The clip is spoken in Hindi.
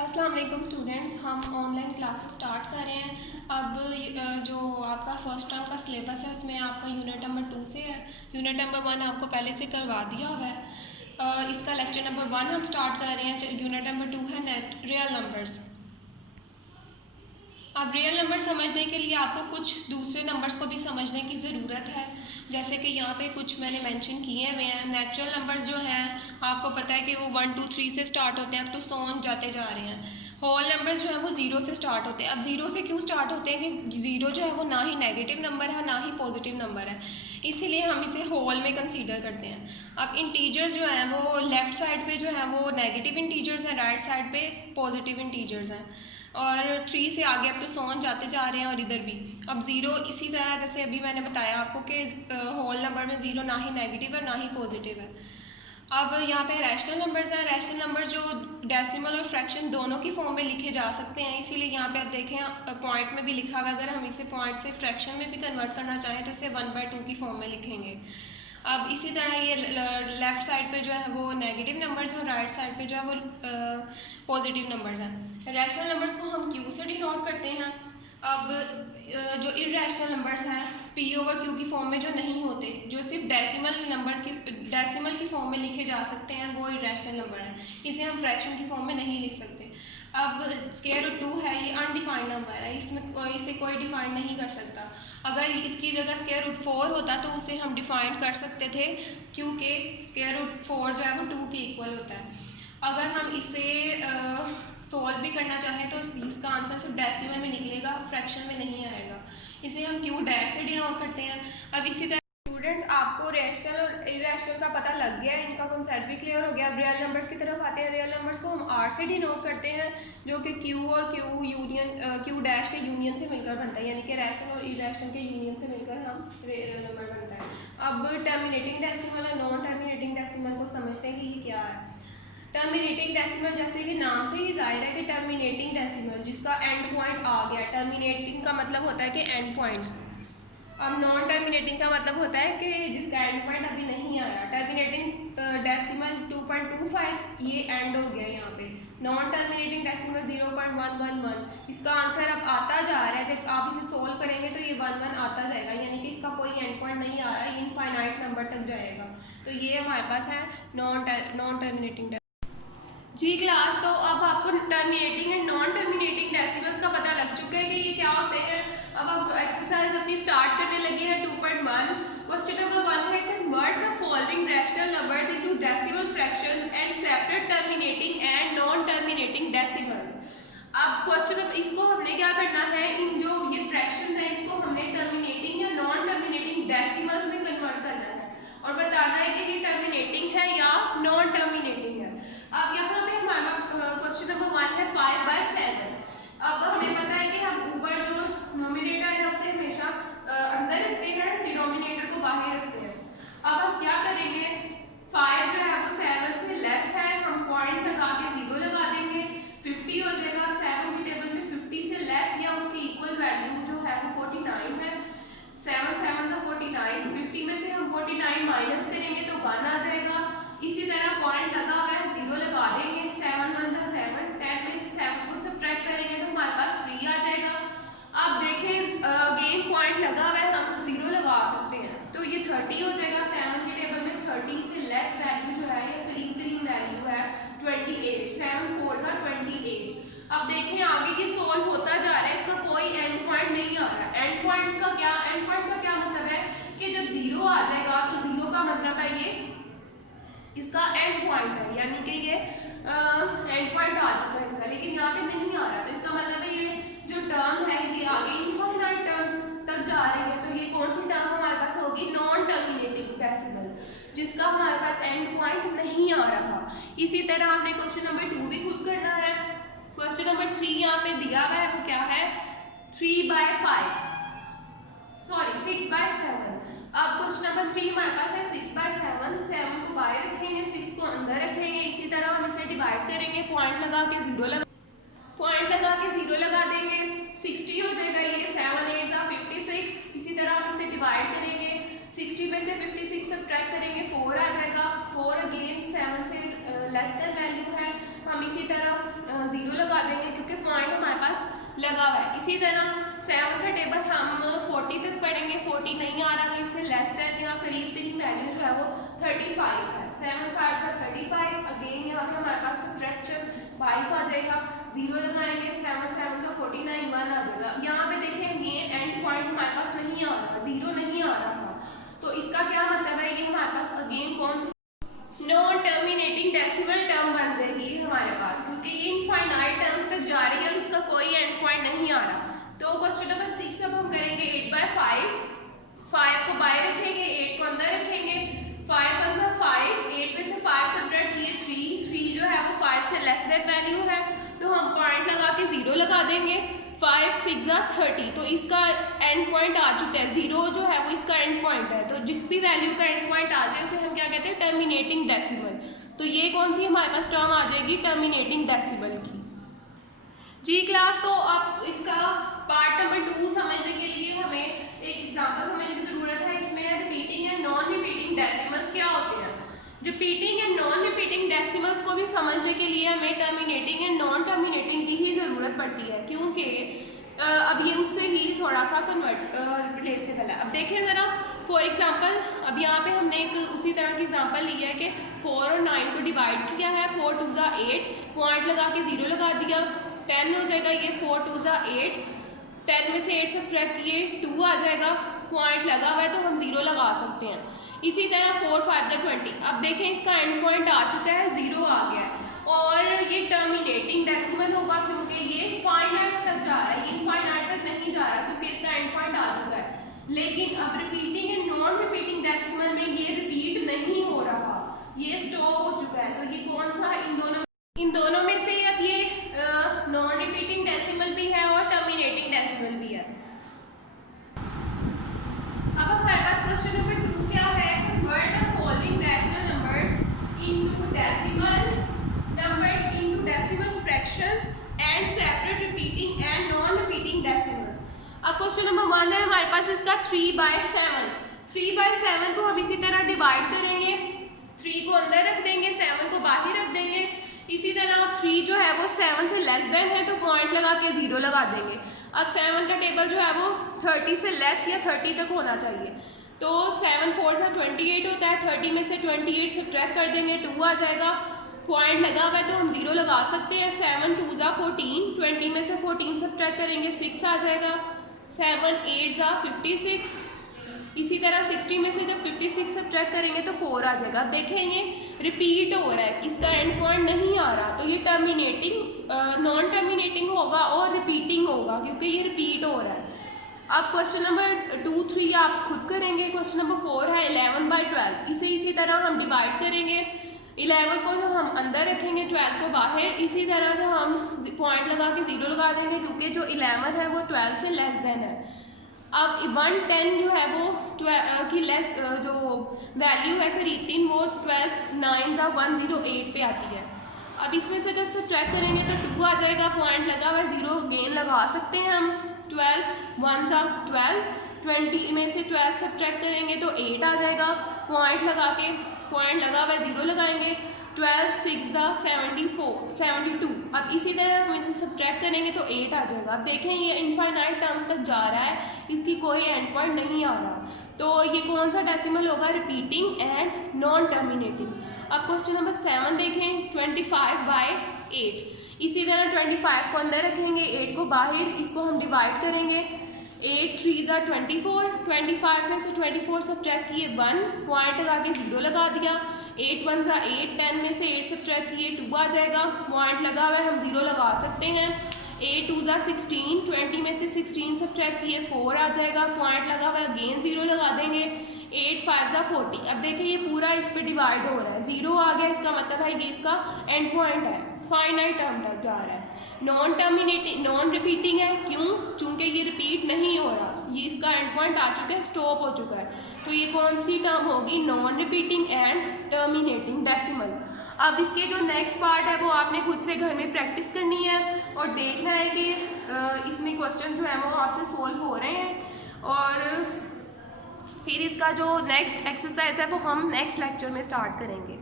अस्सलाम वालेकुम स्टूडेंट्स, हम ऑनलाइन क्लासेस स्टार्ट कर रहे हैं। अब जो आपका फर्स्ट टर्म का सिलेबस है उसमें आपका यूनिट नंबर 2 से है। यूनिट नंबर 1 आपको पहले से करवा दिया हुआ है। इसका लेक्चर नंबर 1 हम स्टार्ट कर रहे हैं। यूनिट नंबर 2 है नेट रियल नंबर्स। अब रियल नंबर समझने के लिए आपको कुछ दूसरे नंबर्स को भी समझने की ज़रूरत है। जैसे कि यहाँ पे कुछ मैंने मेंशन किए हुए हैं। नेचुरल नंबर्स जो हैं आपको पता है कि वो 1 2 3 से स्टार्ट होते हैं, अब तो 100 जाते जा रहे हैं। होल नंबर्स जो है वो 0 से स्टार्ट होते हैं। अब 0 से क्यों स्टार्ट होते हैं कि 0 जो है वो ना ही नेगेटिव नंबर है ना ही पॉजिटिव नंबर है, इसीलिए हम इसे होल में कंसीडर करते हैं। अब इंटीजर्स जो हैं वो लेफ़्ट साइड पे जो है वो नेगेटिव इंटीजर्स हैं, राइट साइड पे पॉजिटिव इंटीजर्स हैं। और 3 से आगे अब तो 100 जाते जा रहे हैं और इधर भी। अब 0 इसी तरह जैसे अभी मैंने बताया आपको कि होल नंबर में 0 ना ही नेगेटिव है ना ही पॉजिटिव है। अब यहाँ पे रैशनल नंबर्स हैं। रैशनल नंबर जो डेसिमल और फ्रैक्शन दोनों की फॉर्म में लिखे जा सकते हैं, इसीलिए यहाँ पे आप देखें पॉइंट में भी लिखा हुआ है। अगर हम इसे पॉइंट से फ्रैक्शन में भी कन्वर्ट करना चाहें तो इसे 1/2 की फॉर्म में लिखेंगे। अब इसी तरह ये लेफ़्ट साइड पे जो है वो नेगेटिव नंबर्स हैं और राइट साइड पे जो है वो पॉजिटिव नंबर्स हैं। रैशनल नंबर्स को हम क्यू से डिनोट करते हैं। अब जो इरेशनल नंबर्स हैं पी ओवर क्यू की फॉर्म में जो नहीं होते, जो सिर्फ डेसिमल की फॉर्म में लिखे जा सकते हैं, वो इरेशनल नंबर है। इसे हम फ्रैक्शन की फॉर्म में नहीं लिख सकते। अब स्क्वायर रूट 2 है, ये अनडिफाइंड नंबर है, इसे कोई डिफाइन नहीं कर सकता। अगर इसकी जगह स्क्वायर रूट 4 होता तो उसे हम डिफाइन कर सकते थे, क्योंकि स्क्वायर रूट 4 जो है वो 2 के इक्वल होता है। अगर हम इसे सोल्व भी करना चाहें तो इसका आंसर सिर्फ डेसिमल में निकलेगा, फ्रैक्शन में नहीं आएगा। इसे हम क्यू डैश से डिनोट करते हैं। अब इसी तरह स्टूडेंट्स आपको रैशनल और इरेशनल का पता लग गया है, इनका कॉन्सेप्ट भी क्लियर हो गया। अब रियल नंबर्स की तरफ आते हैं। रियल नंबर्स को हम आर से डिनोट करते हैं, जो कि क्यू और क्यू डैश के यूनियन से मिलकर बनता है, यानी कि रैशनल और इरेशनल के यूनियन से मिलकर हम रियल नंबर बनता है। अब टर्मिनेटिंग डेसिमल और नॉन टर्मिनेटिंग डेसिमल को समझते हैं कि ये क्या है। टर्मिनेटिंग डेसिमल जैसे कि नाम से ही जाहिर है कि टर्मिनेटिंग डेसिमल जिसका एंड पॉइंट आ गया। टर्मिनेटिंग का मतलब होता है कि एंड पॉइंट। अब नॉन टर्मिनेटिंग का मतलब होता है कि जिसका एंड पॉइंट अभी नहीं आया। टर्मिनेटिंग डेसिमल 2.25 ये एंड हो गया यहाँ पे। Non terminating decimal 0.111। इसका आंसर अब आता जा रहा है, जब आप इसे सोल्व करेंगे तो ये 1 आता जाएगा, यानी कि इसका कोई एंड पॉइंट नहीं आ रहा, ये इनफाइनाइट नंबर तक जाएगा। तो ये हमारे पास है नॉन टर्मिनेटिंग। जी क्लास, तो अब आपको terminating and non terminating decimals का पता लग चुका है कि ये क्या होते हैं। अब आप एक्सरसाइज अपनी स्टार्ट करने लगे हैं 2.1। क्वेश्चन नंबर 1 है convert the following rational numbers into decimal fraction and separate terminating and non terminating decimals. अब क्वेश्चन इसको हमने क्या करना है, इन जो ये फ्रैक्शन है इसको हमने टर्मिनेटिंग या नॉन टर्मिनेटिंग डेसिमल्स में कन्वर्ट करना है और बताना है कि ये टर्मिनेटिंग है या नॉन टर्मिनेटिंग है। अब यहाँ पे हमारा क्वेश्चन नंबर 1 है 5/7। अब हमें पता है कि हम ऊपर जो नोमिनेटर है उसे हमेशा अंदर रखते हैं, डिनोमिनेटर को बाहर रखते हैं। अब हम क्या करेंगे, 5 जो है वो 7 से लेस है, हम पॉइंट लगा के 0 लगा देंगे, 50 हो जाएगा। अब 7 की टेबल में 50 से लेस या उसकी इक्वल वैल्यू जो है वो 49 है। 7 7 का 49, 50 में से हम 49 माइनस करेंगे तो 1 आ जाएगा। इसी तरह पॉइंट लगा हुआ है, 0 लगा देंगे, 7 1 था 7, 10 में 7 को सब्ट्रैक्ट करेंगे तो हमारे पास 3 आ जाएगा। अब देखें अगेन पॉइंट लगा हुआ है, हम 0 लगा सकते हैं तो ये 30 हो जाएगा। 7 के टेबल में 30 से लेस वैल्यू जो है ये करीब वैल्यू है 28। 7 4 था 28। अब देखें आगे ये सोल्व होता जा रहा है, इसका कोई एंड पॉइंट नहीं आ रहा। एंड पॉइंट का क्या मतलब है कि जब 0 आ जाएगा तो 0 का मतलब है ये इसका एंड पॉइंट है, यानी कि ये एंड पॉइंट आ चुका है इसका, लेकिन यहाँ पे नहीं आ रहा। तो इसका मतलब है ये जो टर्म है ये आगे इनफाइनाइट टर्म तक जा रही है। तो ये कौन सी टर्म हमारे पास होगी, नॉन टर्मिनेटिंग डेसिमल, जिसका हमारे पास एंड पॉइंट नहीं आ रहा। इसी तरह हमने क्वेश्चन नंबर 2 भी खुद करना है। क्वेश्चन नंबर 3 यहाँ पे दिया हुआ है, वो क्या है 3/5 सॉरी 6/7। अब क्वेश्चन नंबर 3 हमारे पास है 6/7। 7 को बाहर रखेंगे, 6 को अंदर रखेंगे। इसी तरह हम इसे डिवाइड करेंगे, पॉइंट लगा के 0 लगा देंगे, 60 हो जाएगा। ये 7 8 56। इसी तरह हम इसे डिवाइड करेंगे, 60 में से 56 सब्ट्रैक्ट करेंगे, 4 आ जाएगा। 4 अगेन 7 से लेस देन वैल्यू है, हम इसी तरह 0 लगा लगा हुआ है। इसी तरह 7 का टेबल हम 40 तक पढ़ेंगे, 40 नहीं आ रहा तो इससे लेस देन या करीब तरीन वैल्यू जो है वो 35 है। 7 5 सा 35, अगेन यहाँ पे हमारे पास सब्ट्रैक्शन 5 आ जाएगा, 0 लगाएंगे, 7 7 सा 49, 1 आ जाएगा। यहाँ पे देखें ये एंड पॉइंट हमारे पास नहीं आ रहा, 0 नहीं आ रहा, तो इसका क्या मतलब है, ये हमारे पास अगेन कौन सी नॉन टर्मिनेटिंग डेसिमल टर्म बन जाएगी हमारे पास, क्योंकि ये इनफाइनाइट टर्म्स तक जा रही है और इसका कोई एंड पॉइंट नहीं आ रहा। तो क्वेश्चन नंबर 6 अब हम करेंगे 8/5, 5 को बाय रखेंगे, 8 को अंदर रखेंगे, 5 1 सा 5, 8 में से 5 सब्ट्रैक्ट किए 3 जो है वो 5 से लेस देन वैल्यू है, तो हम पॉइंट लगा के 0 लगा देंगे। 5 6 सा 30, तो इसका एंड पॉइंट आ चुका है, 0 जो है वो इसका एंड पॉइंट है, तो जिस भी वैल्यू का एंड पॉइंट आ जाए उसे हम क्या कहते हैं, टर्मिनेटिंग डेसिमल। तो ये कौन सी हमारे पास टर्म आ जाएगी, टर्मिनेटिंग डेसिमल की। जी क्लास, तो अब इसका पार्ट नंबर 2 समझने के लिए हमें एक एग्जांपल समझने की जरूरत है। इसमें repeating and non repeating decimals क्या होते हैं। Repeating and non repeating decimals को भी समझने के लिए हमें टर्मिनेटिंग एंड नॉन टर्मिनेटिंग की ही ज़रूरत पड़ती है, क्योंकि अब ये उससे ही थोड़ा सा रिलेटेबल है। अब देखें ज़रा, फॉर एग्जांपल अब यहाँ पे हमने एक उसी तरह की एग्जांपल ली है कि 4 और 9 को डिवाइड किया है, 4 2 सा 8, पॉइंट लगा के 0 लगा दिया, 10 हो जाएगा, ये 4 2 सा 8, 10 में से 8 सब्ट्रैक्ट किए 2 आ जाएगा, पॉइंट लगा हुआ है तो हम 0 लगा सकते हैं। इसी तरह 4 5 सा 20, अब देखें इसका एंड पॉइंट आ चुका है, 0 आ गया है, और ये टर्मिनेटिंग डेसिमल होगा क्योंकि ये फाइनाइट तक जा रहा है, ये इनफाइनाइट तक नहीं जा रहा क्योंकि इसका एंड पॉइंट आ चुका है। लेकिन अब repeating and non repeating decimal में ये रिपीट नहीं हो रहा, ये स्टॉप हो चुका है, तो ये कौन सा, इन दोनों में से अब ये नॉन रिपीटिंग डेसिमल भी है और टर्मिनेटिंग डेसिमल भी है। अब हमारे पास क्वेश्चन नंबर 2 क्या है, convert the following rational numbers into decimal fractions and separate repeating and non repeating decimals. अब क्वेश्चन नंबर 1 है हमारे पास इसका 3/7, 3/7 को हम इसी तरह डिवाइड करेंगे, 3 को अंदर रख देंगे, 7 को बाहर रख देंगे। इसी तरह 3 जो है वो 7 से लेस देन है तो पॉइंट लगा के 0 लगा देंगे। अब 7 का टेबल जो है वो 30 से लेस या 30 तक होना चाहिए, तो 7 4 सा 28 होता है, 30 में से 28 सब्ट्रैक्ट कर देंगे, 2 आ जाएगा, पॉइंट लगा हुआ है तो हम 0 लगा सकते हैं। 7 2 सा 14, 20 में से 14 सब्ट्रैक्ट करेंगे, 6 आ जाएगा, 7 8 सा 56, इसी तरह 60 में से जब 56 सब्ट्रैक्ट करेंगे तो 4 आ जाएगा। अब देखें ये रिपीट हो रहा है, इसका एंड पॉइंट नहीं आ रहा, तो ये टर्मिनेटिंग नॉन टर्मिनेटिंग होगा और रिपीटिंग होगा क्योंकि ये रिपीट हो रहा है। अब क्वेश्चन नंबर 2 3 आप खुद करेंगे। क्वेश्चन नंबर 4 है 11/12, इसे इसी तरह हम डिवाइड करेंगे, 11 को जो हम अंदर रखेंगे, 12 को बाहर, इसी तरह जो हम पॉइंट लगा के 0 लगा देंगे क्योंकि जो 11 है वो 12 से लेस देन है। अब 110 जो है वो 12 की लेस जो वैल्यू है करीब 3, वो 12 9 सा 108 पे आती है। अब इसमें से जब सब्ट्रैक्ट करेंगे तो 2 आ जाएगा, पॉइंट लगा हुआ है, 0 गेन लगा सकते हैं हम, 12 1 सा 12, 20 में से 12 सब्ट्रैक्ट करेंगे तो 8 आ जाएगा, पॉइंट लगा के, पॉइंट लगा हुआ है 0 लगाएंगे, 12 6 सा 72। अब इसी तरह हम इसे सब्ट्रैक्ट करेंगे तो 8 आ जाएगा। अब देखें ये इनफाइनाइट टर्म्स तक जा रहा है, इसकी कोई एंड पॉइंट नहीं आ रहा, तो ये कौन सा डेसिमल होगा, रिपीटिंग एंड नॉन टर्मिनेटिंग। अब क्वेश्चन नंबर 7 देखें, 25/8, इसी तरह 25 को अंदर रखेंगे, 8 को बाहर, इसको हम डिवाइड करेंगे, 8 3 सा 24, 25 में से 24 सब्ट्रैक्ट किए 1, पॉइंट लगा के 0 लगा दिया, 8 1 सा 8, 10 में से 8 सब्ट्रैक्ट किए 2 आ जाएगा, पॉइंट लगा हुआ है हम 0 लगा सकते हैं। 8 2 सा 16, 20 में से 16 सब्ट्रैक्ट किए 4 आ जाएगा, पॉइंट लगा हुआ है अगेन 0 लगा देंगे, 8 5 सा 40। अब देखिए ये पूरा इस पर डिवाइड हो रहा है, 0 आ गया, इसका मतलब है ये इसका एंड पॉइंट है, फाइनाइट टर्म तक जा रहा है। नॉन टर्मिनेटिंग नॉन रिपीटिंग है, क्यों, चूंकि ये रिपीट नहीं हो रहा, ये इसका एंड पॉइंट आ चुका है, स्टॉप हो चुका है, तो ये कौन सी टर्म होगी, non repeating and terminating decimal. अब इसके जो नेक्स्ट पार्ट है वो आपने खुद से घर में प्रैक्टिस करनी है और देखना है कि इसमें क्वेश्चन जो है वो आपसे सोल्व हो रहे हैं, और फिर इसका जो नेक्स्ट एक्सरसाइज है वो हम नेक्स्ट लेक्चर में स्टार्ट करेंगे।